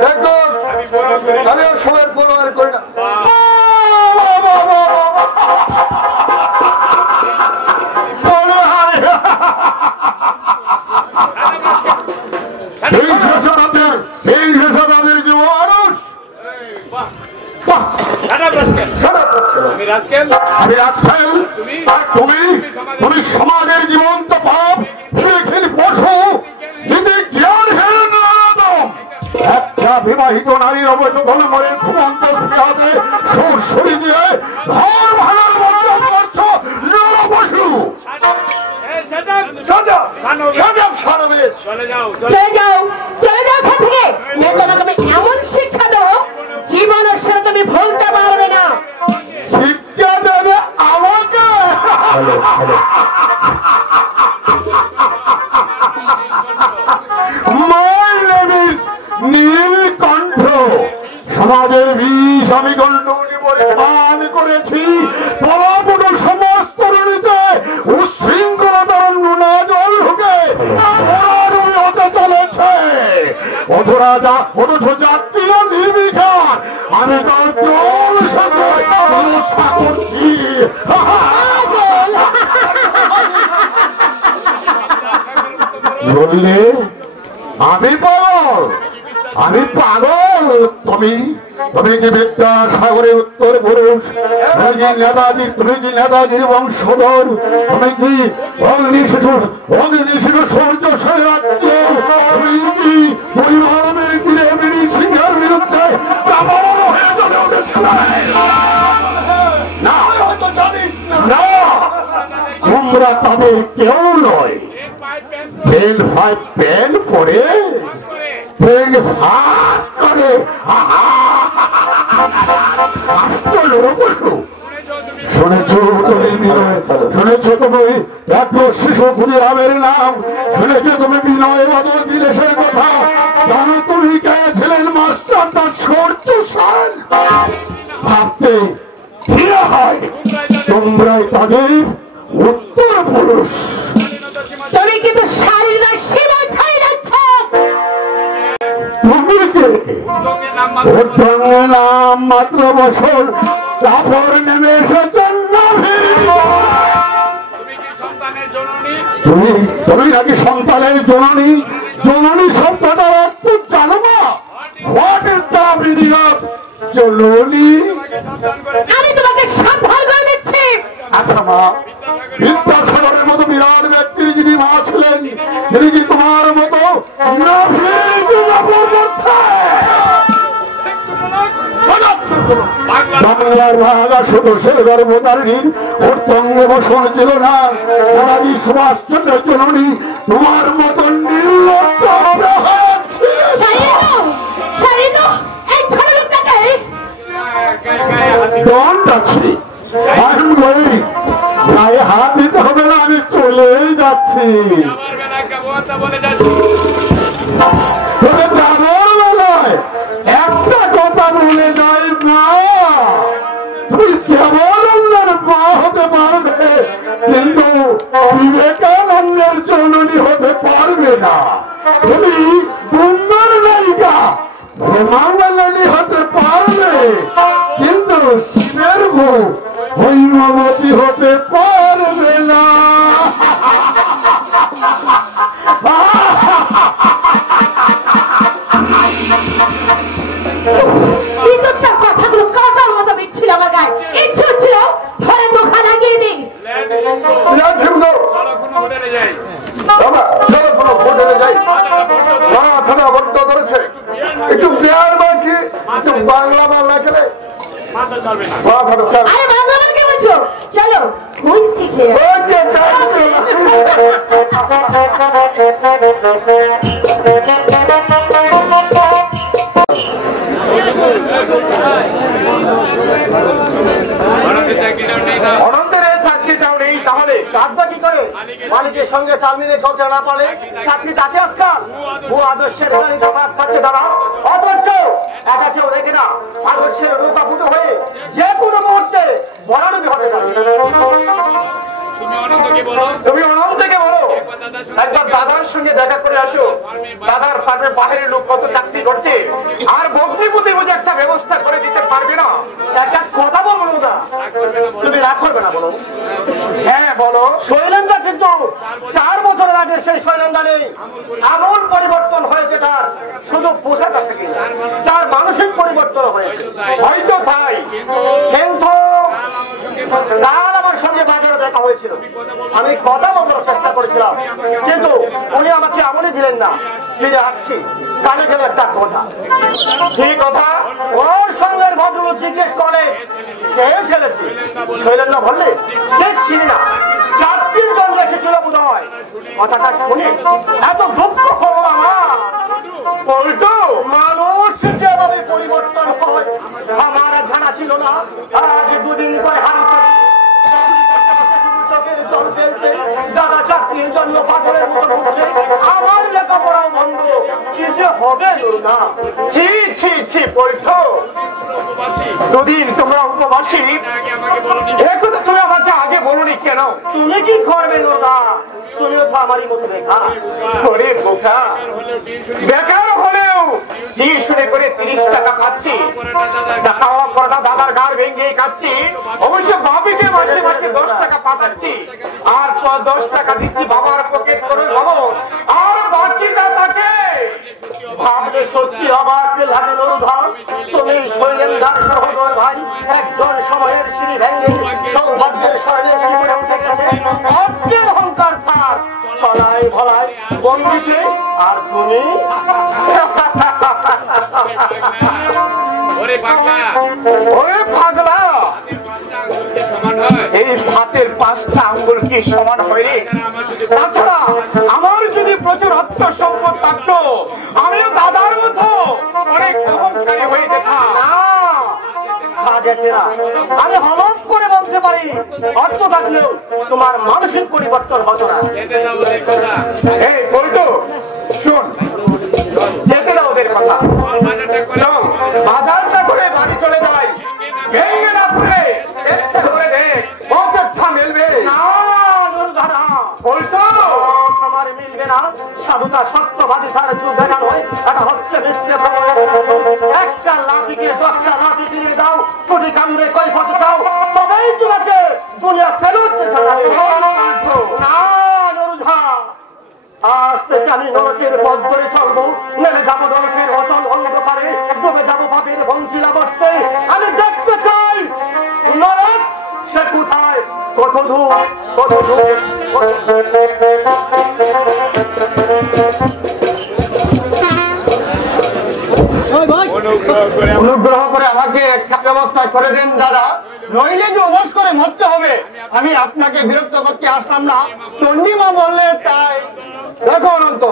দেখো আমি সবার ফলোয়ার করি না। তুমি সমাজের জীবন্ত পাপ পশু একটা বিবাহিত নারীর অবচেতন মনে ঘুমন্ত স্পৃহাতে সরসরি দিয়ে ঘর ভাড়ার মধ্যে করছো পশু। এমন শিক্ষা দেবো জীবনের সাথে তুমি ভুলতে পারবে না। শিক্ষা দেবে আমাকে? নীলকণ্ঠ সমাজের বিষ আমি গণ্ডনি বলে পান করেছি। পলাপুর সমস্ত তরুণীতে উশৃঙ্খলতার নোনা জল ঢুকে হতে চলেছে। অথচ যাত্রীরা নির্বিঘাত আমি তার জল সমস্যা করছি। বললে আমি পাগল? আমি পাগল? তুমি কি বিদ্যাসাগরের উত্তর পুরুষ? তুমি কি নেতাজির বংশধর? তুমি কি অগ্নি শিশু সূর্য সৈরাজ্য? তুমি কি পরিবারের তীরে বিড়ি সিংহের বিরুদ্ধে না? তোমরা তাদের কেউ নয়। প্যান্ট পরে শুনেছ তুমি এত শিশু ক্ষুদিরামের নাম? শুনেছ তুমি বিনয় বদল দিলেশের কথা? জানো তুমি গেছিলেন মাস্টার তার সূর্য সাল? ভাবতে ঘৃণা হয়। তোমরাই তাদের উত্তর পুরুষ। তুমি কিন্তু শালীন সীমা ছাই যাচ্ছ। তুমি কে? নাম মাত্র বছর তারপর নেমে এসেছেন। তুমি নাকি সন্তানের জননী? জননী শব্দটার অর্থ জানো না? What is the meaning of জননী? আমি তোমাকে সাবধান করে দিচ্ছি। আচ্ছা মা, বিদ্যাসাগরের মতো বিরাট ব্যক্তির যিনি মা ছিলেন, তিনি কি তোমার মতো বাংলার ভাগা সদস্যের গর্ভধারীর উত্তঙ্গ বসন ছিল না? নেতাজি সুভাষচন্দ্র জননী তোমার মতো নির্লজ্জ গায়ে হাত দিতে হবে না, আমি চলেই যাচ্ছি। যাবার বেলায় একটা কথা বলে যাই মা, তুমি শ্যামানন্দের মা হতে পারবে কিন্তু বিবেকানন্দের জননী হতে পারবে না। তুমি গুম্বার নায়িকা হেমাঙ্গী হতে পারবে কিন্তু শিবের বউ হৈমবতী হতে পারবে না। কথাগুলো কাটার মতো বিচ্ছিল আমার গায়ে। ইচ্ছে হচ্ছিল ঘরে মুখা লাগিয়ে দিই। একটু বিহার বাকি একটু বাংলা বাংলা খেলে চলো হুইস্কি খেয়ে মালিকের সঙ্গে তাল মিলে চলতে না পারে চাকরি তাকে আজকাল ও আদর্শের কাছে দাঁড়া অথচ একা কেউ দেখে না আদর্শের নৌকা ফুটো হয়ে যে কোনো মুহূর্তে বরানবি হবে। তুমি অনন্তকে বলো একবার দাদার সঙ্গে দেখা করে আসো। দাদার ফার্মে বাহিরের লোক কত চাকরি করছে, আর ভগ্নিপতি বুঝে একটা ব্যবস্থা করে দিতে পারবে না? একটা কথা বলবো না, তুমি রাগ করবে না বলো? হ্যাঁ বলো। শৈলেন্দা কিন্তু 4 বছর আগে সেই শৈলেন্দা নেই। এমন পরিবর্তন হয়েছে তার, শুধু পোশাক আছে কিনা, তার মানসিক পরিবর্তন হয়েছে। হয়তো তাই, কিন্তু কাল আমার সঙ্গে বাজারে দেখা হয়েছিল, আমি কথা বলার চেষ্টা করেছিলাম, কিন্তু উনি আমাকে এমনই দিলেন না। ফিরে আসছি, কানে গেলে একটা কথা। কি কথা? ওর সঙ্গের ভদ্রলোক জিজ্ঞেস করে কে ছেলেছি, শৈলেন্দ্র বললে ঠিক চিনি না, 4-3 জন এসেছিল বোধ হয়। কথাটা শুনে এত দুঃখ হলো আমার। পল্টু, মানুষ যেভাবে পরিবর্তন হয় আমার জানা ছিল না। আজ 2 দিন করে হারিয়ে চোখের জল ফেলছে, দাদা চাকরির জন্য পাথরের মতো উঠছে, আমার লেখাপড়াও বন্ধ। কি যে হবে দুর্গা। ছি ছি ছি পল্টু, 2 দিন তোমরা উপবাসী, এখন তুমি আমাকে আগে বলনি কেন? তুমি কি করবে দুর্গা? তুমিও তো আমারই মতো বেকার। ওরে বোকা, বেকার হলেও টিউশনে করে 30 টাকা পাচ্ছি, টাকা পড়া দাদার গার ভেঙে খাচ্ছি। অবশ্য বাবিকে মাসে মাসে 10 টাকা পাঠাচ্ছি, আর 10 টাকা দিচ্ছি বাবার পকেট করে ভাবো, আর বাকি দাদাকে ভাবলে সত্যি অবাক লাগে দুর্গা। তুমি শৈলেন্দ্র সহোদর ভাই, একজন সময়ের সিঁড়ি ভেঙে সৌভাগ্যের স্বর্ণের শিখরে উঠে গেছে। অর্থের অহংকার থাক, ছলাই ভলাই বন্দিতে, আর তুমি ওরে পাগলা, এই হাতের 5টা আঙ্গুল কি সমান হয় রে? তাছাড়া আমার যদি প্রচুর অর্থ সম্পদ থাকতো, আমিও দাদার মতো অনেক অহংকারী হয়ে যেতাম। আমি হলপ করে বলতে পারি, অর্থ থাকলেও তোমার মানসিক পরিবর্তন হতো না। এই পল্টু শোন, যেতে দাও ওদের কথা। চল বাজারটা করে বাড়ি চলে যাই, ভেঙে না পড়ে চেষ্টা করে দেখ পকেটটা মেলবে। না দুর্গা না, পল্টু তোমার মিলবে না। সাধুতা সত্যবাদী তার যুগ দেখা নয়, এটা হচ্ছে মিথ্যে। একটা লাঠিকে 10টা লাঠি দিয়ে দাও, কোটি কামড়ে কই ফটো চাও, সবাই তোমাকে দুনিয়া ফেরত জানাবে। না দুর্গা, আজ থেকে আমি নরকের পথ ধরে চলবো, নেমে যাবো নরকের অচল অন্ধকারে, ডুবে যাবো পাপের বঞ্চিলা বসতে। আমি দেখতে চাই নরক সে কোথায়, কত দূর, কত দূর। অনুগ্রহ করে আমাকে একটা ব্যবস্থা করে দেন দাদা, নইলে যে অবশ করে মরতে হবে। আমি আপনাকে বিরক্ত করতে আসলাম না, চন্ডিমা বললে তাই। দেখো অনন্ত,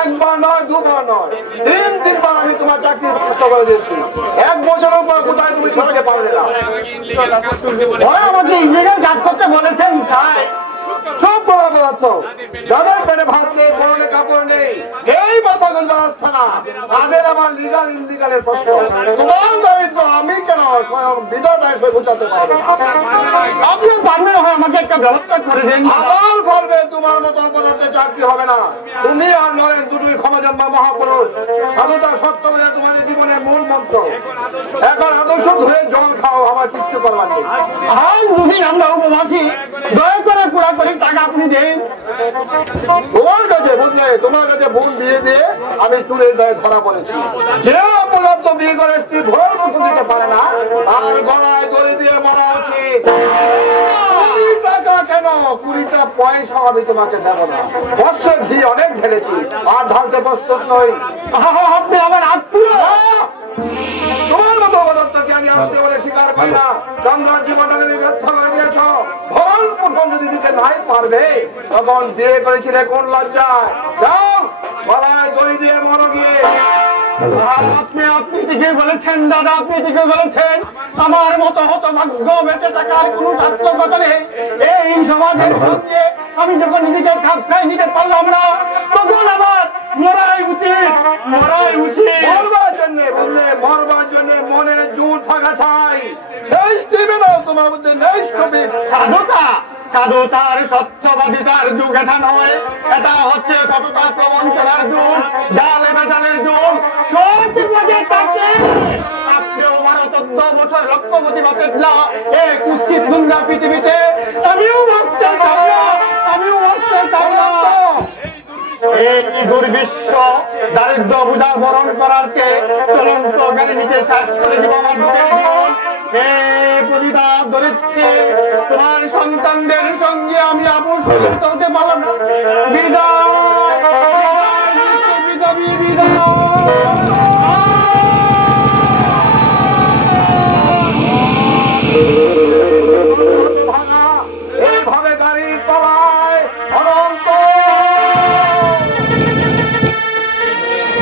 1বার নয় 2বার নয়, 3-3বার আমি তোমার চাকরি ব্যবস্থা করে দিয়েছি। 1 বছরের পর কোথায় তুমি ছুটতে পারবে না। আমাকে ইলিগাল কাজ করতে বলেছেন তাই। সব বড় পদার্থ, যাদের পেটে ভাত নেই, পরনে কাপড় নেই, এই কথাগুলো ব্যবস্থা না, তাদের আবার লিগাল ইনলিগালের প্রশ্ন। তোমার দায়িত্ব আমি কেন স্বয়ং বিধাতা এসে বুঝাতে পারবো। আপনি পারবেন হয় আমাকে একটা ব্যবস্থা করে দেন। আবার বলবে তোমার মতো পদার্থে চাকরি হবে না। তুমি আর নরেন দুটোই ক্ষমা মহাপুরুষ। সাধুতা সত্য বলে তোমাদের জীবনের মূল মন্ত্র। এখন আদর্শ ধরে জল খাও, আমার কিচ্ছু করবার নেই। আর দুদিন আমরা উপবাসী, দয়া করে পুরা করে টাকা আপনি দেন। তোমার কাছে বুঝলে, তোমার কাছে বোন বিয়ে দিয়ে আমি চুলের দায়ে ধরা পড়েছি। যে অপদার্থ বিয়ে করে স্ত্রী ভয় বসে দিতে পারে না, আর গলায় দড়ি দিয়ে মরা উচিত। 20 টাকা কেন, 20টা পয়সা আমি তোমাকে দেবো না। বছর দিয়ে অনেক ঢেলেছি, আর ঢালতে প্রস্তুত নই। আপনি আমার আত্মীয়, তোমার মতো পদার্থকে আমি আত্মীয় বলে স্বীকার করি না। চন্দ্রার জীবনটা তুমি ব্যর্থ করে দিয়েছ। ভরণ পোষণ যদি দিতে নাই পারবে, তখন বিয়ে করেছিলে কোন লজ্জায়? যাও গলায় দড়ি দিয়ে মরো গিয়ে। আপনি ঠিকই বলেছেন দাদা, আপনি ঠিকই বলেছেন। আমার মতো হতভাগ্য বেঁচে থাকার কোন সার্থকতা নেই এই সমাজের সঙ্গে। আমি যখন নিজেকে খাপ খাই নিতে পারলাম না, তখন আমার মরাই উচিত, মরাই উচিত। মরবার জন্য বললে, মরবার জন্য মনের জোর থাকা চাই। সেই স্টিভেনও তোমার মধ্যে নেই। সাধুতা সাধুতার সত্যবাদিতার যুগ এটা নয়, এটা হচ্ছে সততা প্রবঞ্চনার যুগ, জালে বেজালের যুগ। সত্যি মাঝে থাকে আপনিও 12-14 বছর লক্ষ্যবতী বাঁচেছিলা এই কুৎসিত সুন্দর পৃথিবীতে। আমিও বাঁচতে চাও না, আমিও বাঁচতে চাও না। এই দুর্বিশ্ব দারিদ্র বুঝা বরণ করার চেয়ে চলন্ত গাড়ি নিচে শেষ করে দিব আমার বুকের জীবন। হে পরিবার ধরিত্রী, তোমার সন্তানদের সঙ্গে আমি আপোষ করতে পারলাম না। বিদায় বিদায় বিদায়। এইভাবে গাড়ির তলায় অনন্ত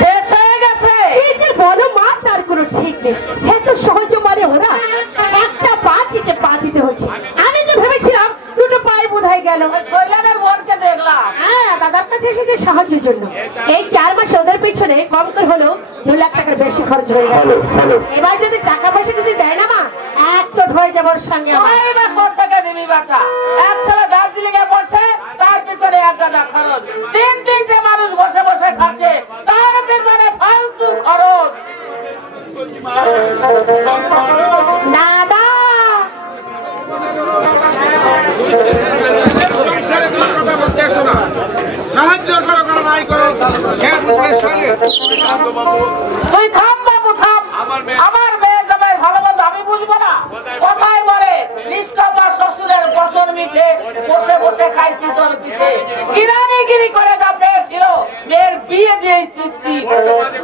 শেষ হয়ে গেছে। এই যে বলো মা, তার কোনো ঠিক নেই। এত সহজে মারে ওরা, একটা পা দিতে হচ্ছে। আমি তো ভেবেছিলাম দুটো পায়ে বোধহয় গেল। শৈলাদের বোনকে দেখলাম। হ্যাঁ, দাদার কাছে এসেছে সাহায্যের জন্য। এই 4 মাস ওদের পিছনে কম করে হলো 2 লাখ টাকার বেশি খরচ হয়ে গেল। এবার যদি টাকা পয়সা কিছু দেয় না মা, একচোট হয়ে যাবার সঙ্গে আমার। ওই বা কোথা থেকে দিবি বাছা? এক ছেলে দার্জিলিং এ পড়ছে, তার পিছনে 1 গাদা খরচ। 3-3টে মানুষ বসে বসে খাচ্ছে, তার পিছনে ফালতু খরচ। দাদা সাহায্য করো করো নাই করো সে বুঝবে শৈলে। তুই থাম বাবু থাম। আমার মেয়ে জামাই ভালো মন্দ আমি বুঝবো না? কথাই বলে নিষ্কামা শ্বশুরের বচন মিঠে, বসে বসে খাইছি জল পিঠে। গিরানিগিরি করে যা পেয়েছিল, মেয়ের বিয়ে দিয়েই তৃপ্তি।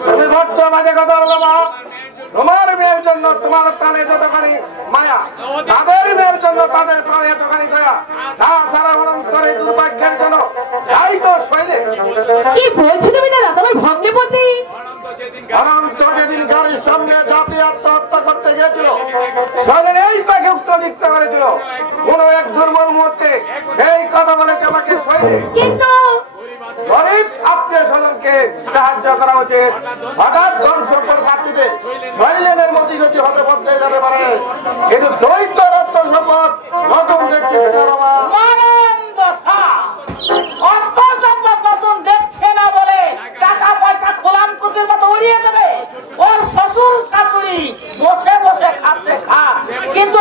তুমি ভট্ট মাঝে কথা বলো মা। তোমার মেয়ের জন্য তোমার প্রাণে যতখানি মায়া, তাদের মেয়ের জন্য তাদের প্রাণে এতখানি দয়া। তাছাড়া বরং করে দুর্ভাগ্যের জন্য যাই তো শৈলে। কি বলছো তুমি দাদা? তোমার ভগ্নিপতি অনন্ত যেদিন গাড়ির সামনে ঝাঁপিয়ে আত্মহত্যা করতে গিয়েছিল, শৈলের এই তাকে উক্ত লিখতে করেছিল। কোন এক দুর্বল মুহূর্তে এই কথা বলে তোমাকে শৈলে। কিন্তু গরিব আত্মীয় স্বজনকে সাহায্য করা উচিত। হঠাৎ ধন সম্পদ ঘাটতিতে শৈলেনের মতিগতি হতে বদলে যেতে পারে, কিন্তু দৈত্য রত্ন সম্পদ নতুন দেখছি মরণ দশা। অর্থ সম্পদ নতুন দেখছে না বলে টাকা পয়সা খোলাম কুচির মতো উড়িয়ে দেবে। ওর শ্বশুর শাশুড়ি বসে বসে খাচ্ছে খা, কিন্তু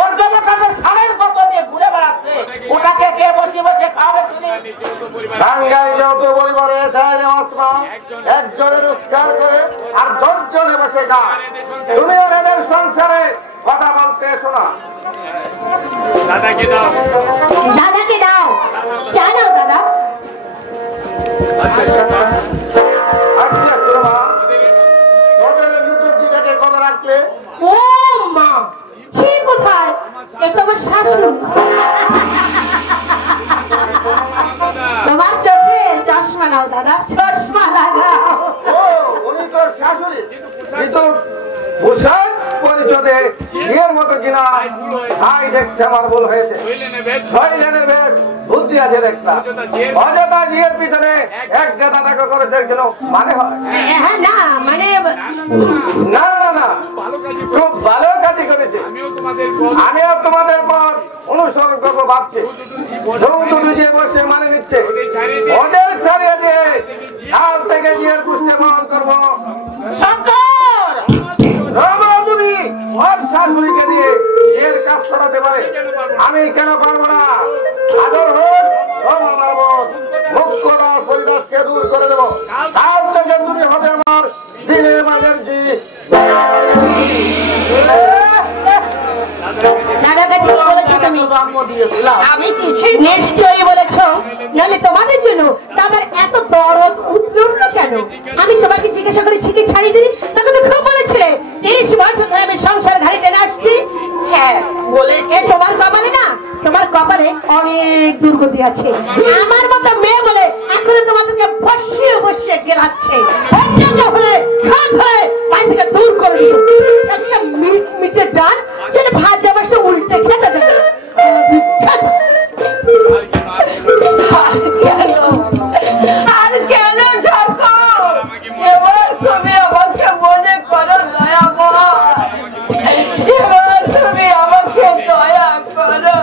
ওর দেবতাদের সারের কত নিয়ে ঘুরে বেড়াচ্ছে। ওটাকে কে বসে বসে খাবে শুনি? টাঙ্গাই যেহেতু পরিবারে একজনের রোজগার করে আর 10 জনে বসে খা। তুমি ওদের সংসারে কথা বলতে এসো না। দাদাকে দাও, চা নাও দাদা। আচ্ছা শোনো মা, ওদের নতুন জিটাকে কবে রাখলে? ও মা, সে কোথায়? এ তো আমার শাশুড়ি। তোমার চোখে চশমা নাও দাদা, চশমা লাগাও। ও উনি তো শাশুড়ি, কিন্তু পোশাক পরিচয়ে বিয়ের মতো কিনা তাই দেখতে আমার ভুল হয়েছে। শৈলেনের বেশ বুদ্ধি আছে দেখতাম। অযথা বিয়ের পিছনে 1 গাদা টাকা খরচের জন্য মানে হয় হ্যাঁ না, মানে না না না, খুব ভালো কাজই করেছে। আমিও তোমাদের পর অনুসরণ করবো ভাবছি। যৌতুক দিয়ে বসে মানে নিচ্ছে, ওদের ছাড়িয়ে দিয়ে কাল থেকে বিয়ের পুষ্টে বহন করবো। শঙ্কর! রমা যদি ওর শাশুড়িকে দিয়ে বিয়ের কাজ করাতে পারে, আমি কেন পারবো না? আদর হোক রমা আমার বোন, মুখ্যদার পরিদাসকে দূর করে দেবো। কাল থেকে তুমি হবে আমার দিনে ব্যানার্জি। দাদা কাছে কি বলেছো তুমি? জন্ম দিয়েছিলাম আমি কিছুই নিশ্চয়ই বলেছো, নাহলে তোমাদের জন্য দাদার এত দরদ উঠলো কেন? আমি তোমাকে জিজ্ঞাসা করেছি কি ছাড়িয়ে দিই, তখন তো খুব বলেছিলে 30 বছর ধরে আমি সংসার ঘাড়ি টেনে আসছি। হ্যাঁ বলেছি। এ তোমার কপালে না, তোমার কপালে অনেক দুর্গতি আছে। আমার মতো মেয়ে বলে এখনো তোমাদেরকে বসিয়ে বসিয়ে গেলাচ্ছে। অন্য হলে খাট হয়ে বাড়ি থেকে দূর করে দিত। একটা মিটে ডান যেটা ভাজা বসে উল্টে খেতে দেবে। আর কেন ঠাকুর? এবার তুমি আমাকে মনে করো দয়াময়। এবার তুমি আমাকে দয়া করো।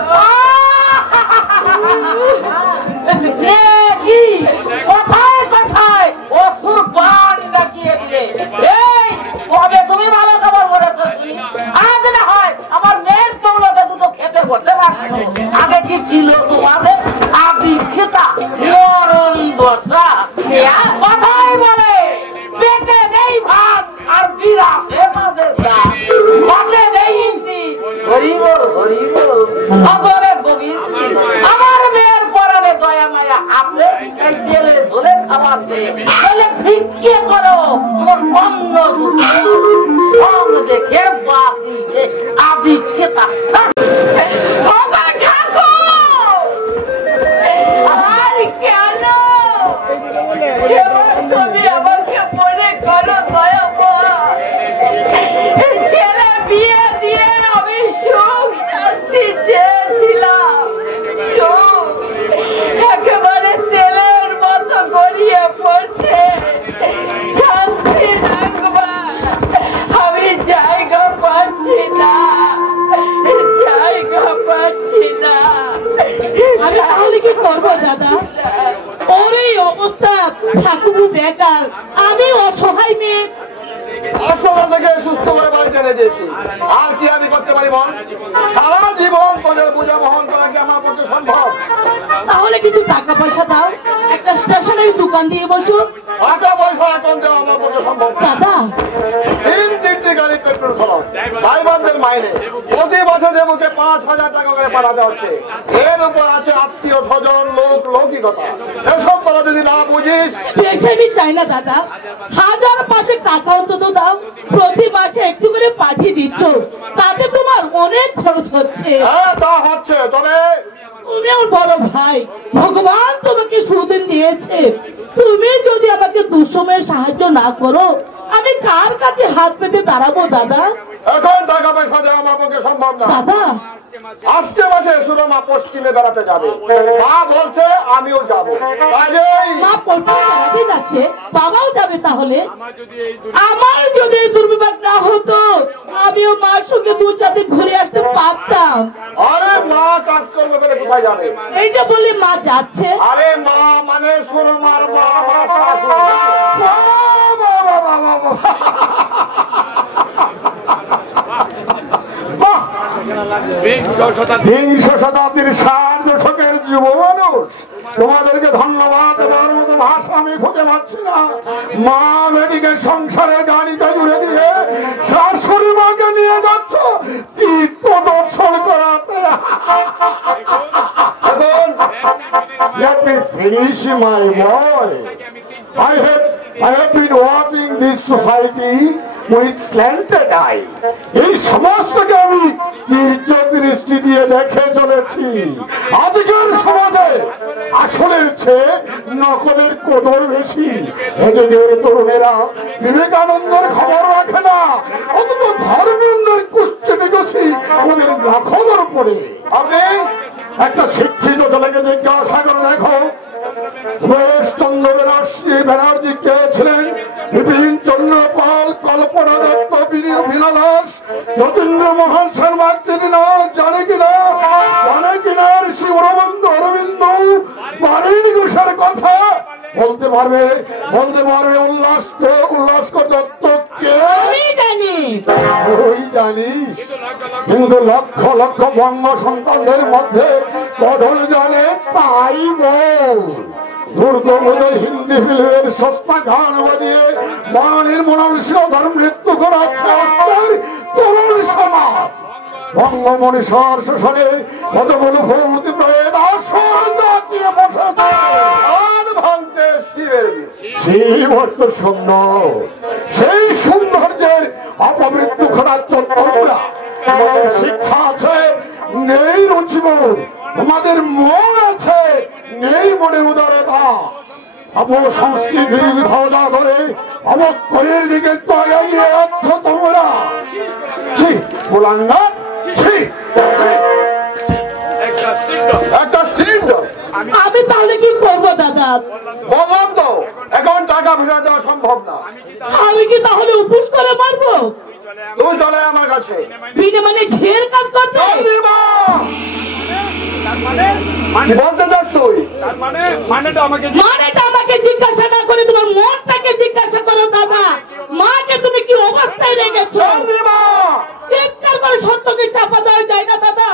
তেলে ধরে খাওয়াচ্ছে, তাহলে ভিক্ষে করো তোমার অন্য ঢং দেখে বাঁচিয়ে আদি খেতা। আর কেন তুমি আমাকে মনে করো ছেলে বিয়ে দিয়ে আমি সুখ শান্তি চেয়েছিলাম, সুখ একেবারে তেলের মতো গড়িয়ে পড়ছে। শান্তি রাখবা আমি জায়গা পাচ্ছি না, জায়গা পাচ্ছি না। আমি তাহলে কি করবো দাদা? ওর এই অবস্থা, ঠাকুর বেকার, আমি অসহায় মেয়ে। হাসপাতাল থেকে সুস্থ করে বাড়িতে এনে দিয়েছি। আর কি আমি করতে পারি বল? সারা জীবন তোদের বোঝা বহন করা কি আমার পক্ষে সম্ভব? তাহলে কিছু টাকা পয়সা দাও, একটা স্টেশনারি দোকান দিয়ে বসো। টাকা পয়সা এখন দেওয়া আমার পক্ষে সম্ভব না। দাদা 3-4টি গাড়ি পেট্রোল খরচ, ড্রাইভারদের মাইনে, প্রতি বছর দেবকে 5,000 টাকা করে পাঠাতে হচ্ছে। এর উপর আছে আত্মীয় স্বজন, লোক লৌকিকতা। এসব তোরা যদি না বুঝিস। বেশি আমি চাই না দাদা, 1000-500 টাকা অন্তত দাও। প্রতি মাসে একটু করে পাঠিয়ে দিচ্ছ, তাতে তোমার অনেক খরচ হচ্ছে। হ্যাঁ তা হচ্ছে, তবে তুমি আমার বড় ভাই, ভগবান তোমাকে সুদিন দিয়েছে। তুমি যদি আমাকে দুঃসময়ে সাহায্য না করো, আমি কার কাছে হাত পেতে দাঁড়াবো দাদা? এখন টাকা পয়সা দেওয়া আমার পক্ষে সম্ভব না। দাদা আসছে মাসে সুরমা পশ্চিমে বেড়াতে যাবে, মা বলছে আমিও যাবো। কাজেই মা পশ্চিমে বেড়াতে যাচ্ছে, বাবাও যাবে। তাহলে আমার যদি এই দুর্বিপাক না হতো, আমিও মার সঙ্গে 2-4 দিন ঘুরে আসতে পারতাম। আরে মা কাজকর্ম করে কোথায় যাবে? এই যে বললি মা যাচ্ছে, আরে মা মানে সুরমার মা, মা শাশুড়ি। বিংশ শতাব্দীর 60 দশকের যুব মানুষ, তোমাদেরকে ধন্যবাদ দেওয়ার মতো ভাষা আমি খুঁজে পাচ্ছি না। মা বেটিকে সংসারের গাড়িতে জুড়ে দিয়ে শাশুড়ি মাকে নিয়ে যাচ্ছ তীর্থ দর্শন করাতে। Let me finish, my boy. I have been watching this society with slanted eye. এই সমাজটাকে আমি তীর্থ দৃষ্টি দিয়ে দেখে চলেছি। আজকের সমাজে আসলের চেয়ে নকলের কদর বেশি। এযুগের তরুণেরা বিবেকানন্দের খবর রাখে না, অথচ ধর্মেন্দ্রের কুষ্ঠেটি গেছি ওদের নকলের পড়ে। আপনি একটা শিক্ষিত ছেলেকে জিজ্ঞাসা করে দেখো, চন্দ্র ব্যানার্জি কে ছিলেন? বিপিন চন্দ্র পাল, কল্পনা দত্ত, বীণা দাস, যতীন্দ্র মোহন শর্মা চিনি না? জানে কিনা? জানে কিনা ঋষি অরবিন্দ পারেনি ঘোষের কথা বলতে পারবে? উল্লাসকর দত্ত কে? আমি জানি। ওই জানিস, কিন্তু লক্ষ লক্ষ বঙ্গ সন্তানদের মধ্যে কজন জানে তাই বল। দুর্গবোধ হিন্দি ফিল্মের সস্তা গান বাজিয়ে বাঙালির মনাংশধর মৃত্যু করাচ্ছে আজকের তরুণ সমাজ। বঙ্গমণিষর শোষণে কতগুলো ভৌতি প্রয়েদ আসর জাতিয়ে বসেছে। শিব অর্থ সুন্দর, সেই সৌন্দর্যের অপমৃত্যু করার জন্য শিক্ষা আছে, নেই রুচিবোধ। আমাদের মন আছে, নেই মনে উদারতা। অপসংস্কৃতির ধাওয়া করে অবক্ষয়ের দিকে তো এগিয়ে যাচ্ছ তোমরা। আমি তাহলে কি করবো দাদা? বললাম তো এখন টাকা ফেরত দেওয়া সম্ভব না। আমি কি তাহলে উপোস করে মারবো? তুই চলে আমার কাছে। বিনা মানে ঝের কাজ করতে? কি বলতে চাস তুই? মানেটা আমাকে জিজ্ঞাসা না করে তোমার মনটাকে জিজ্ঞাসা করো দাদা। মাকে তুমি কি অবস্থায় রেখেছো? চিৎকার করে সত্যকে চাপা দেওয়া যায় না দাদা।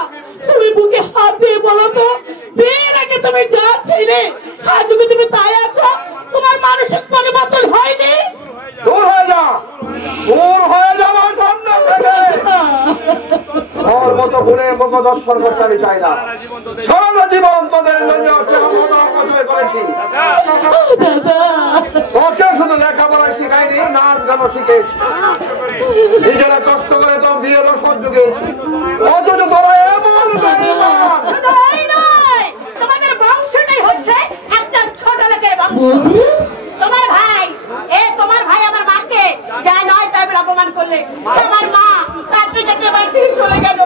তুমি বুকে হাত দিয়ে বলো তো, বিয়ের আগে তুমি যা ছিলে আজকে তুমি তাই আছো? তোমার মানসিক পরিবর্তন হয়নি? দূর হয়ে যা, দূর হয়ে যা আমার সামনে থেকে। ওর মতো গুণের মুখ দর্শন করতে আমি চাই না। সারা জীবন তোদের জন্য অপচয় করেছি। তোকে শুধু লেখাপড়া শিখাইনি, নাচ গানও শিখেছি, নিজেরা কষ্ট করে তো বিয়েরও সহ্য করেছি, অথচ তোরা এমন বেঈমান। তোমাদের বংশটাই হচ্ছে একটা ছোট লোকের বংশ। তোমার ভাই আমার মাকে যা নয় তাই অপমান করলে, আমার মা কাঁদতে কাঁদতে বাড়ি থেকে চলে গেল।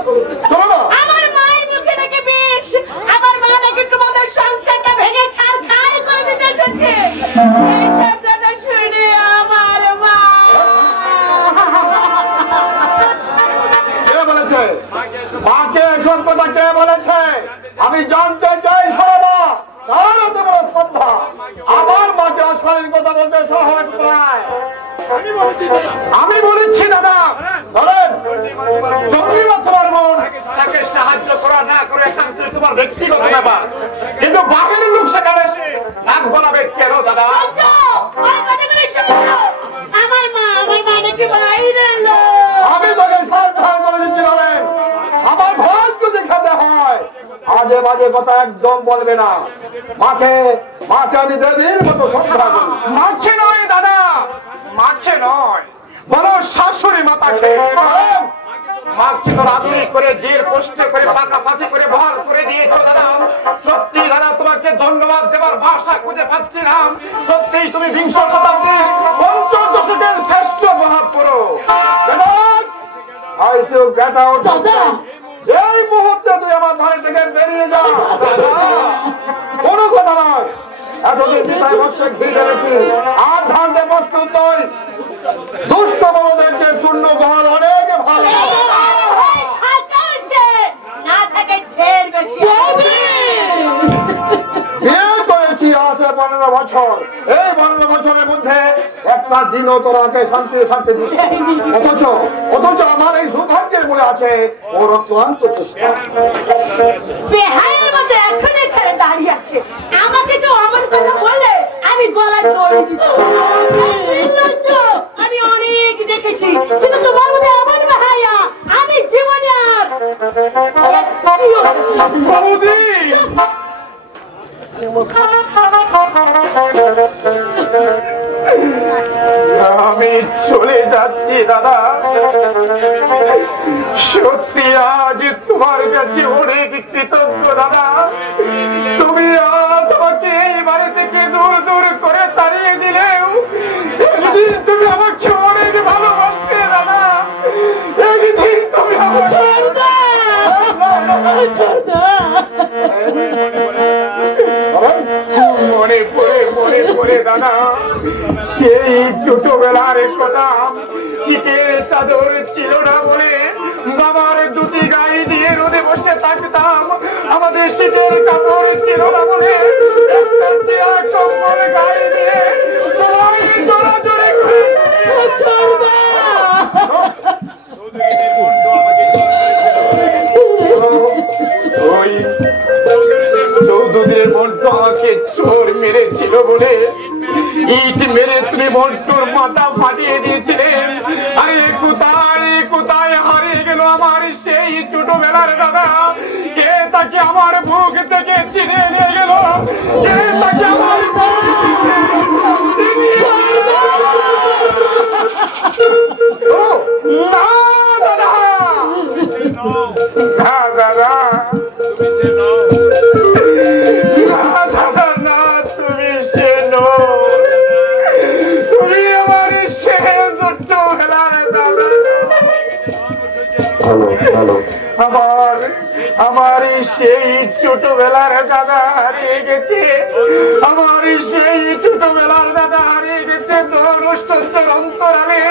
আমার মায়ের মুখে নাকি বিষ, আমার মা নাকি তোমাদের সংসারটা ভেঙে ছাড়খাড় করে দিতে এসেছে। এইসব কথা শুনে আমার মা কে বলেছে? মাকে এসব কথা কে বলেছে? আমি জানতে চাই সরবা, কার এত বড় কথা? আমার মাকে অশালীন কথা বলতে সাহস পায়? আমি বলেছি দাদা, ধরেন চন্দ্রিমা তোমার বোন, তাকে সাহায্য করা না করে একান্ত তোমার ব্যক্তিগত ব্যাপার, কিন্তু বাহিরের লোক সেখানে এসে নাক গলাবে কেন দাদা? আমি তোকে সাবধান করে দিচ্ছি, ধরেন আমার ভয় যদি খেতে হয় আজে বাজে কথা একদম বলবে না। মাকে আমি দেবীর মতো শ্রদ্ধা করি। মাকে নয় দাদা, মাকে নয়, বলো শাশুড়ি মাতাকে। মাকে তো রাত্রি করে জের কষ্ট করে পাকাপাকি করে ভর করে দিয়েছো দাদা। সত্যি দাদা, তোমাকে ধন্যবাদ দেবার ভাষা খুঁজে পাচ্ছি না। সত্যি তুমি বিংশ শতাব্দীর পঞ্চদশের শ্রেষ্ঠ মহাপুরো। এই মুহূর্তে তুই আমার বাড়ি থেকে বেরিয়ে যা। কোনো কথা নয়, এতদিন পিতায় বসে ঘিরে ফেলেছি, আর ধানতে প্রস্তুত নয়। দুষ্ট বড়দেরকে শূন্য ঘর অনেক ভালো না থাকে ঢের বেশি। বিয়ে করেছি আসে 15 বছর, এই 15 বছরের মধ্যে একটা দিনও তোরাকে শান্তি শান্তি দিচ্ছে। অথচ আমার এই সৌভাগ্যের বলে আছে ওর অক্লান্ত চেষ্টা। বেহায়ের মতো এখন এখানে দাঁড়িয়ে আছে, আমাকে তো অমন কথা বললে আমি গলা দড়ি দিব। আমি অনেক দেখেছি, কিন্তু তোমার মধ্যে এমন বেহায়া আমি জীবনে আর বৌদি, আমি চলে যাচ্ছি দাদা। সত্যি আজ তোমার কাছে অনেক কৃতজ্ঞ দাদা। তুমি আজ আমাকে এই বাড়ি থেকে দূর দূর করে তাড়িয়ে দিলেও একদিন তুমি আমাকে অনেক ভালোবাসতে দাদা। একদিন তুমি আমাকে মনে পড়ে দাদা সেই ছোটবেলার কথা। শীতের চাদর ছিল না বলে বাবার দুটি গাড়ি দিয়ে রোদে বসে থাকতাম। আমাদের শীতের কাপড় ছিল না বলে একটা চেয়ার কম্বল গাড়ি দিয়ে জোরে করে চৌধুরীর মন্টু আমাকে চোর মেরেছিল বলে ইট মেরে তুমি মন্টুর মাথা ফাটিয়ে দিয়েছিলে। আরে কোথায় হারিয়ে গেল আমার সেই ছোটবেলার দাদা? কে তাকে আমার বুক থেকে চিনে নিয়ে গেল? কে তাকে আমার দাদা আমার সেই ছোটবেলার দাদা হারিয়ে গেছে। আমার সেই ছোটবেলার দাদা হারিয়ে গেছে তোর সহ্যের অন্তরালে।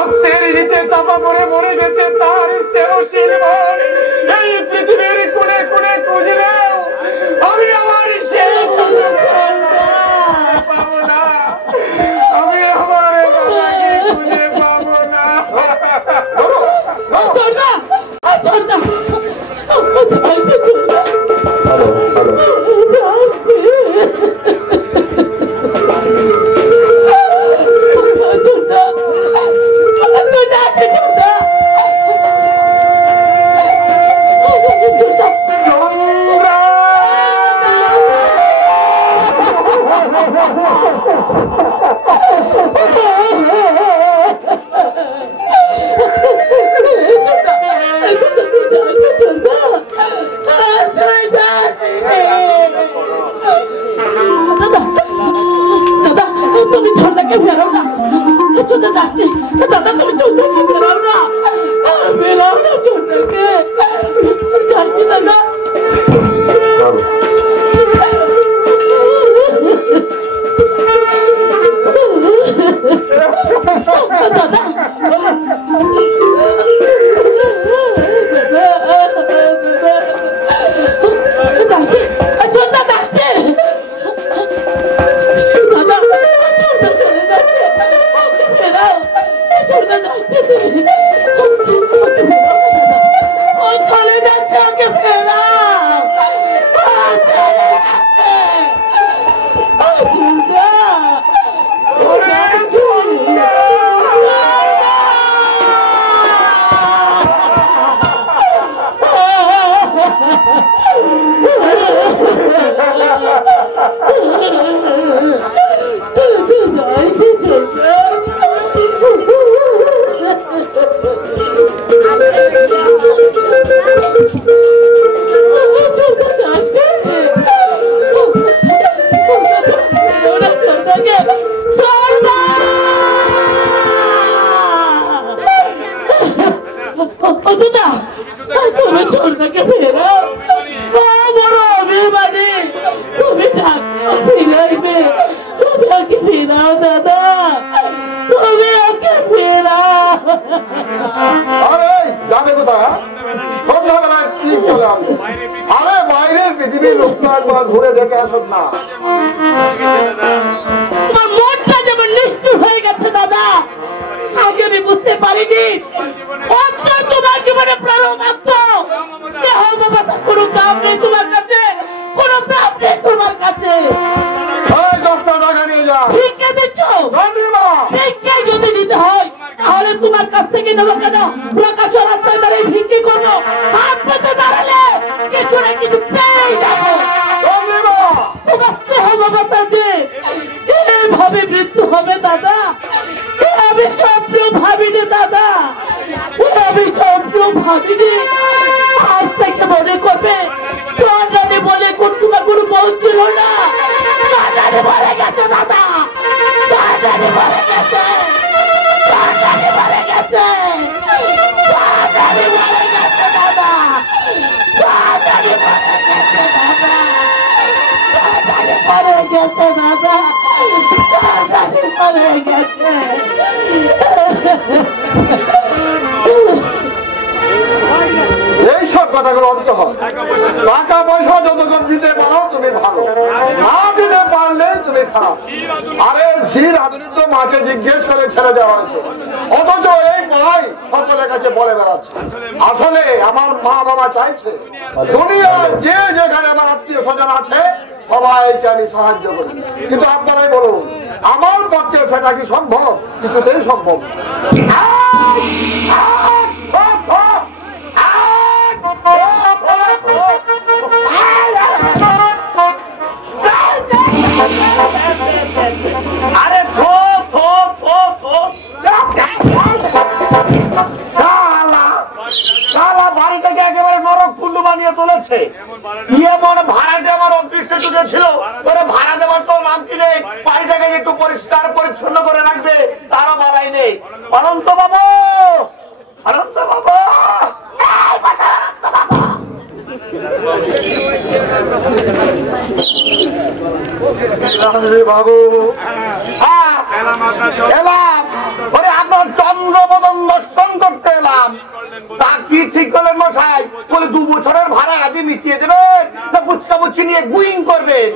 অক্ষের নিচে চাপা পড়ে মরে গেছে তার স্থিরশীল মন। এই পৃথিবীর কোণে কোণে খুঁজলেও আমি আমার সেই পাবো না। আমি আমার দাদাকে খুঁজে পাবো না। চন্দ্রা তুমি ছোটকে ফেরো না, ছোট যাসনি দাদা, তুমি ছোটকে ফেরাও না, ফেরাও না ছোটকে, যাসনি দাদা। আরে বাইরের পৃথিবীর লোক একবার ঘুরে দেখে আসুন না। তোমার মনটা যেমন নিষ্ঠুর হয়ে গেছে দাদা, আগে আমি বুঝতে পারিনি তোমার জীবনে প্রাণমাত্র দেহ বাবা কোনো দাম নেই তোমার কাছে, কোনো দাম নেই তোমার কাছে। 10টা টাকা নিয়ে যা। ভিক্ষা দিচ্ছ? ভিক্ষা যদি নিতে হয় তাহলে তোমার কাছ থেকে নেবো কেন? প্রকাশ্য রাস্তায় দাঁড়িয়ে ভিক্ষি করবো, হাত পেতে দাঁড়ালে কিছু না কিছু পেয়ে যাবো। তোমার দেহ বাবা যে এইভাবে মৃত্যু হবে দাদা, আমি স্বপ্ন ভাবিনি দাদা, আমি স্বপ্ন ভাবিনি। আজ থেকে মনে করবে চন্দ্রানি বলে তোমার কোনো বউ ছিল না, চন্দ্রানি মরে গেছে দাদা, চন্দ্রানি মরে গেছে, চন্দ্রানি মরে গেছে, চন্দ্রানি মরে গেছে দাদা, চন্দ্রানি মরে গেছে দাদা, চন্দ্রানি মরে গেছে দাদা, চন্দ্রানি মরে গেছে। এইসব কথাগুলো অন্ত হয়। টাকা পয়সা যতক্ষণ দিতে পারো তুমি ভালো, না দিতে পারলে তুমি খারাপ। আরে ঝির আধুনিক তো মাকে জিজ্ঞেস করে ছেড়ে দেওয়া হয়েছে, অথচ এই ভাই সকলের কাছে বলে বেড়াচ্ছে। আসলে আমার মা বাবা চাইছে দুনিয়ায় যে যেখানে আমার আত্মীয় স্বজন আছে সবাইকে আমি সাহায্য করি, কিন্তু আপনারাই বলুন আমার পক্ষে সেটা কি সম্ভব? কিছুতেই সম্ভব। আরে থো থো থো থো শালা বাড়ি থেকে একেবারে নরক কুল্লু বানিয়ে তুলেছে। এমন ভাড়াতে আমার অফিসে ঢুকেছিল, ওরা ভাড়া দেওয়ার তো নাম কি নেই, বাড়িটাকে একটু পরিষ্কার পরিচ্ছন্ন করে রাখবে তারও বাড়াই নেই। অনন্ত বাবু, অনন্ত বাবু, বাবু এলাম, আপনার চন্দ্রবদন দর্শন করতে এলাম। তা কি ঠিক করলেন মশাই? বলে 2 বছরের ভাড়া আগে মিটিয়ে দেবেন না বুচকা বুচকি নিয়ে গুইং করবেন?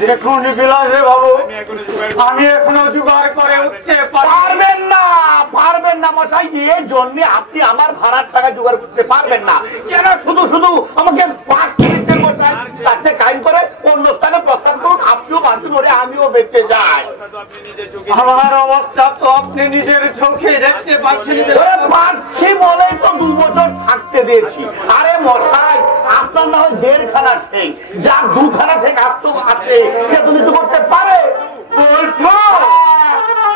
দেখুন বিলাস রে বাবু, আমি এখনো জোগাড় করে উঠতে পারবেন না, পারবেন না মশাই। এই জন্য আপনি আমার ভাড়ার টাকা জোগাড় করতে পারবেন না কেন? শুধু শুধু আমাকে পাশ দিচ্ছেন মশাই। তার চেয়ে কাইন করে অন্য স্থানে প্রস্তাব করুন, আপনিও বাঁচুন, ওরে আমিও বেঁচে যাই। আমার অবস্থা তো আপনি নিজের চোখে দেখতে পাচ্ছেন। পাচ্ছি বলেই তো 2 বছর থাকতে দিয়েছি। আরে মশাই, আপনার না হয় 1.5 খানা ঠেক, যার 2 খানা ঠেক আত্ম আছে সে তুমি তো করতে পারে। পল্টু,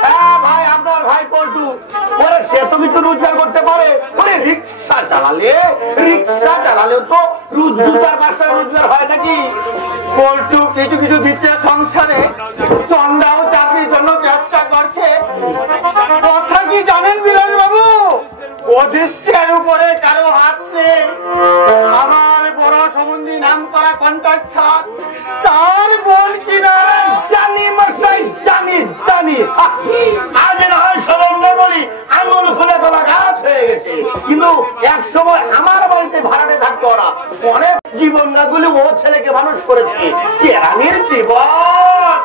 হ্যাঁ ভাই, আপনার ভাই পল্টু, ওরে সে তুমি তো রোজগার করতে পারে। ওরে রিক্সা চালালেও তো রোজ 2-4 টাকা রোজগার হয় নাকি? পল্টু কিছু কিছু দিচ্ছে সংসারে, চন্ডাও চাকরির জন্য চেষ্টা করছে। কথা কি জানেন বিলাস বাবু, অধিষ্ঠের উপরে কারো হাত নেই। আমার বড় সম্বন্ধী নাম করা কন্ট্রাক্টর, তার বোন কিনা জানি মশাই, জানি আজ না হয় সদন্য বলি আঙুল ফুলে তোলা গাছ হয়ে গেছে, কিন্তু এক সময় আমার বাড়িতে ভাড়াটে থাকতো ওরা। অনেক জীবন না গুলি ও ছেলেকে মানুষ করেছে, কেরানির জীবন।